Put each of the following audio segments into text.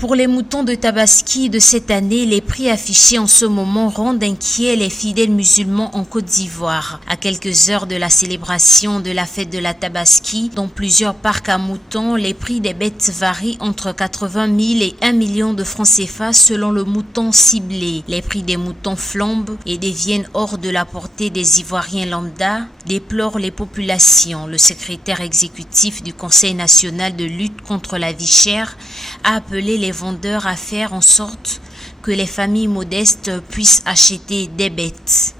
Pour les moutons de Tabaski de cette année, les prix affichés en ce moment rendent inquiets les fidèles musulmans en Côte d'Ivoire. À quelques heures de la célébration de la fête de la Tabaski, dans plusieurs parcs à moutons, les prix des bêtes varient entre 80 000 et 1 million de francs CFA selon le mouton ciblé. Les prix des moutons flambent et deviennent hors de la portée des Ivoiriens lambda, déplorent les populations. Le secrétaire exécutif du Conseil national de lutte contre la vie chère a appelé les vendeurs à faire en sorte que les familles modestes puissent acheter des bêtes.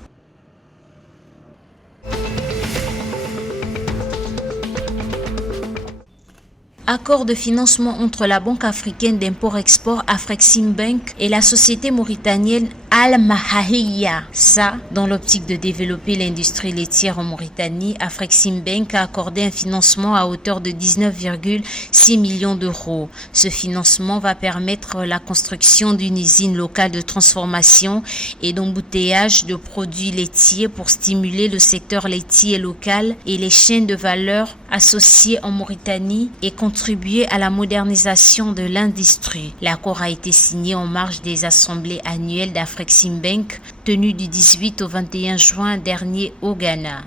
Accord de financement entre la Banque africaine d'import-export Afreximbank et la société mauritanienne Al-Mahahia. Ça, dans l'optique de développer l'industrie laitière en Mauritanie, Afreximbank a accordé un financement à hauteur de 19,6 millions d'euros. Ce financement va permettre la construction d'une usine locale de transformation et d'embouteillage de produits laitiers pour stimuler le secteur laitier local et les chaînes de valeur associées en Mauritanie et contribuer à la modernisation de l'industrie. L'accord a été signé en marge des assemblées annuelles d'Afreximbank tenues du 18 au 21 juin dernier au Ghana.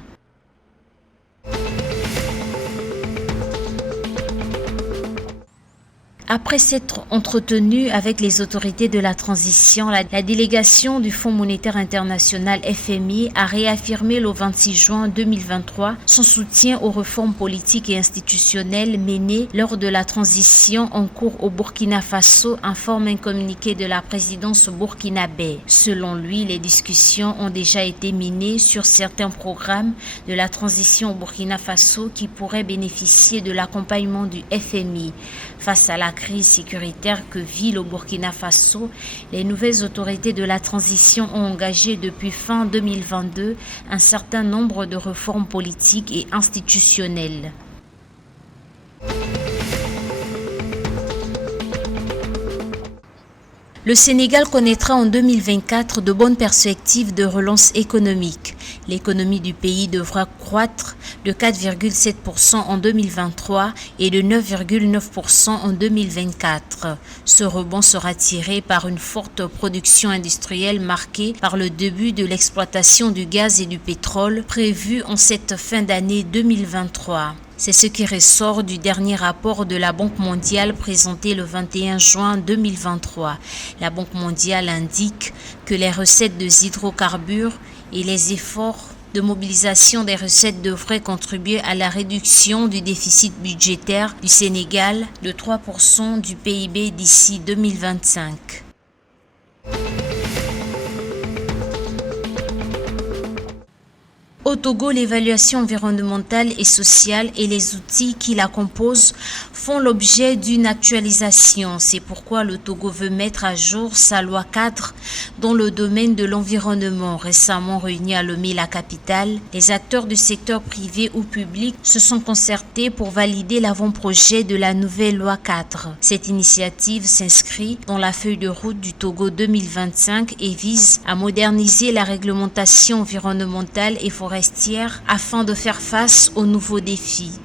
Après s'être entretenu avec les autorités de la transition, la délégation du Fonds monétaire international FMI a réaffirmé le 26 juin 2023 son soutien aux réformes politiques et institutionnelles menées lors de la transition en cours au Burkina Faso, informe un communiqué de la présidence burkinabé. Selon lui, les discussions ont déjà été menées sur certains programmes de la transition au Burkina Faso qui pourraient bénéficier de l'accompagnement du FMI. Face à la crise sécuritaire que vit le Burkina Faso, les nouvelles autorités de la transition ont engagé depuis fin 2022 un certain nombre de réformes politiques et institutionnelles. Le Sénégal connaîtra en 2024 de bonnes perspectives de relance économique. L'économie du pays devra croître de 4,7% en 2023 et de 9,9% en 2024. Ce rebond sera tiré par une forte production industrielle marquée par le début de l'exploitation du gaz et du pétrole prévu en cette fin d'année 2023. C'est ce qui ressort du dernier rapport de la Banque mondiale présenté le 21 juin 2023. La Banque mondiale indique que les recettes de hydrocarbures et les efforts de mobilisation des recettes devraient contribuer à la réduction du déficit budgétaire du Sénégal de 3% du PIB d'ici 2025. Au Togo, l'évaluation environnementale et sociale et les outils qui la composent font l'objet d'une actualisation. C'est pourquoi le Togo veut mettre à jour sa loi cadre dans le domaine de l'environnement. Récemment réunis à Lomé, la capitale, les acteurs du secteur privé ou public se sont concertés pour valider l'avant-projet de la nouvelle loi cadre. Cette initiative s'inscrit dans la feuille de route du Togo 2025 et vise à moderniser la réglementation environnementale et forestière afin de faire face aux nouveaux défis.